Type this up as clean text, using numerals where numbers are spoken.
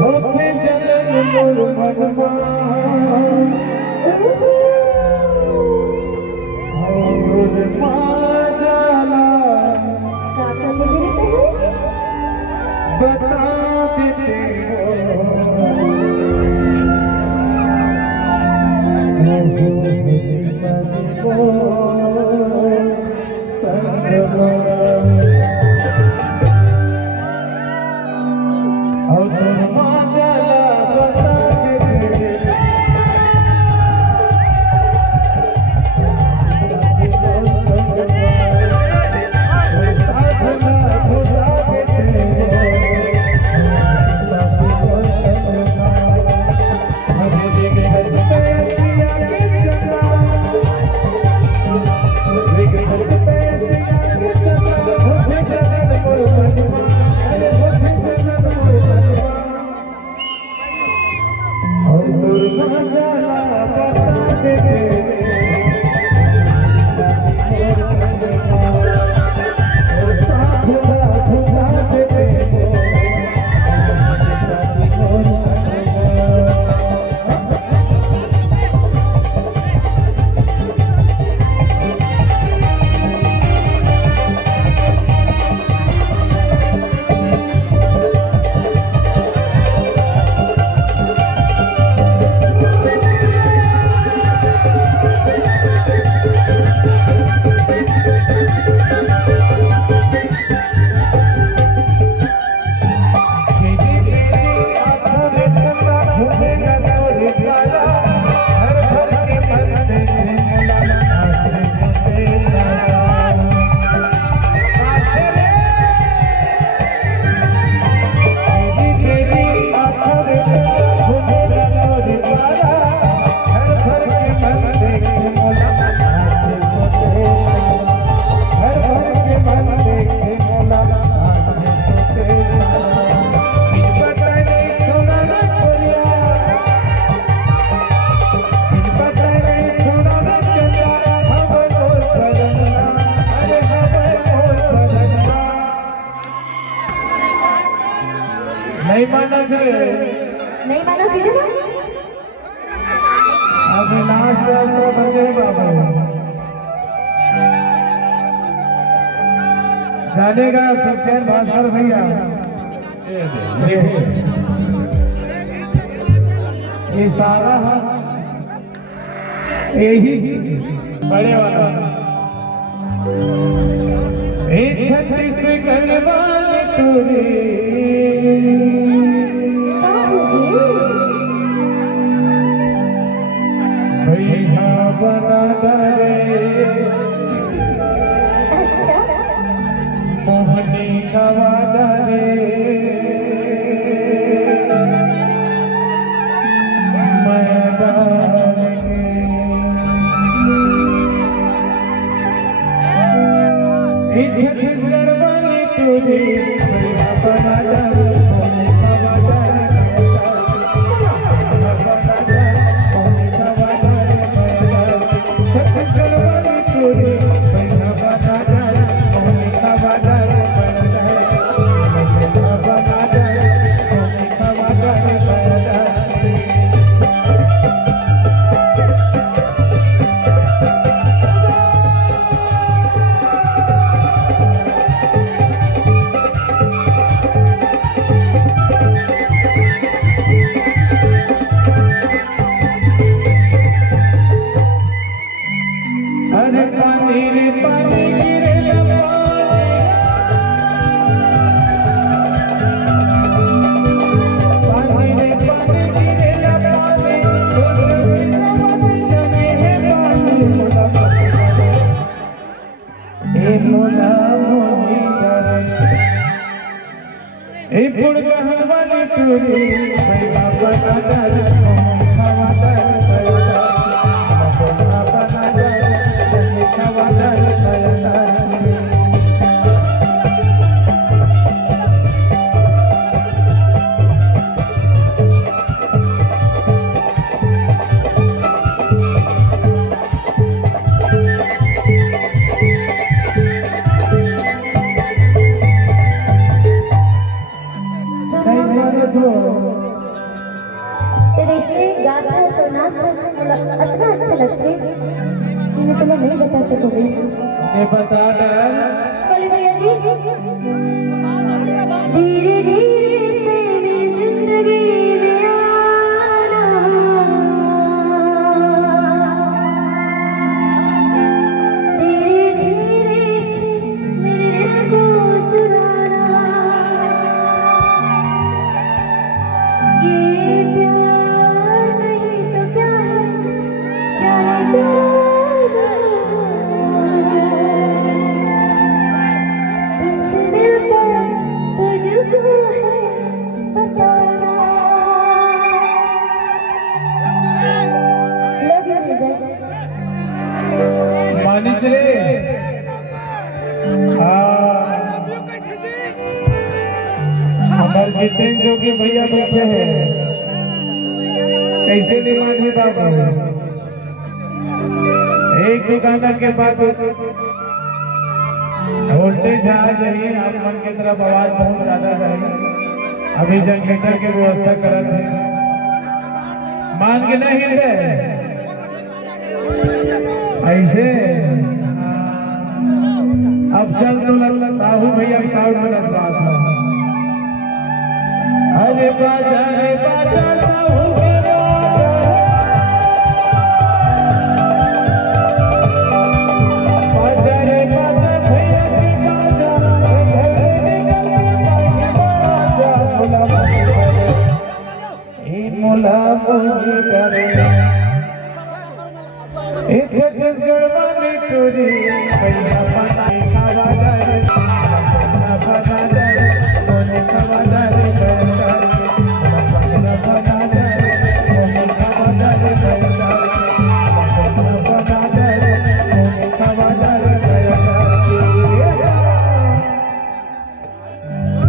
होते जलन मोर मनवा और माजाला बता देते नहीं माना नहीं मानो किधर अब लास्ट रास्ता बचे बाबा जानेगा सच्चैन भास्कर भैया ये सारा यही बड़े वाला छत्तीसगढ़ वाले टूरे भैया बना डरे मोहनी खवा डरे छत्तीसगढ़ वाली टूरी भैया बना डरे मोहनी खवा डरे अरे पानी रे पानी गिरे पानी रे पानी गिरे मोला मोही ए पुड़गहन वाली टूरी भैया बना डरे खवा डरे बना डरे खवा डरे हमारे जितेंद्र जोगी भैया बैठे हैं, कैसे डिमांड है बाबा? एक दुकान के बाद वोल्टेज आ जाइए, आप मन की तरफ आवाज बहुत ज्यादा रही। अभी जनरेटर की व्यवस्था कर रहे हैं, मान के नहीं हिल रहे ऐसे। अब चल तो लगता साहू भैया साउंड में नचवा था। अरे बाजा रे बाजा साहू भैया, बाजा रे बाजा भैया की बाजा, घर निकल के बाजा मुला करे, मुला मुझे करे। छत्तीसगढ़ वाली टोरी भैया